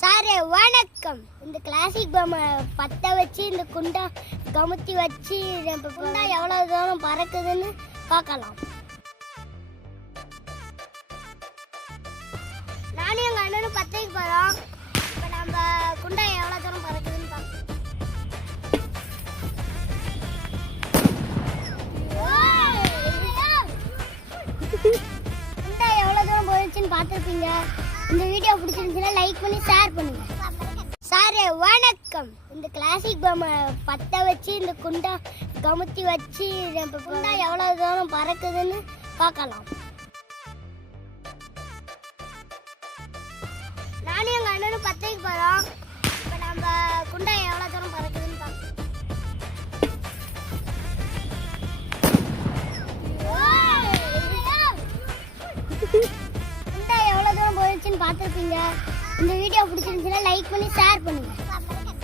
சாரே வணக்கம். இந்த கிளாசிக் பொம்மை பற்ற வச்சு இந்த குண்டா கமுத்தி வச்சு நம்ம குண்டா எவ்வளோ தூரம் பறக்குதுன்னு பார்க்கலாம். நானும் எங்கள் அண்ணனும் பத்தைக்கு போகிறோம். இப்போ நம்ம குண்டா எவ்வளோ தூரம் பறக்குதுன்னு பார்க்கலாம். குண்டா எவ்வளோ தூரம் போயிடுச்சுன்னு பார்த்துருப்பீங்க. இந்த வீடியோ பிடிச்சிருந்துச்சுன்னா லைக் பண்ணி ஷேர் பண்ணுங்க. சாரே வணக்கம். இந்த கிளாசிக் பொம்மை பற்ற வச்சு இந்த குண்டா கமுத்தி வச்சு நம்ம குண்டா எவ்வளோ தூரம் பறக்குதுன்னு பார்க்கலாம். நானும் எங்கள் அண்ணனும் பத்தைக்கு போகிறோம். இப்போ நம்ம குண்டா எவ்வளோ தூரம் பறக்குதுன்னு பார்க்கலாம். குண்டா எவ்வளோ தூரம் போயிடுச்சுன்னு பார்த்துருப்பீங்க. இந்த வீடியோ பிடிச்சிருந்துச்சுன்னா லைக் பண்ணி ஷேர்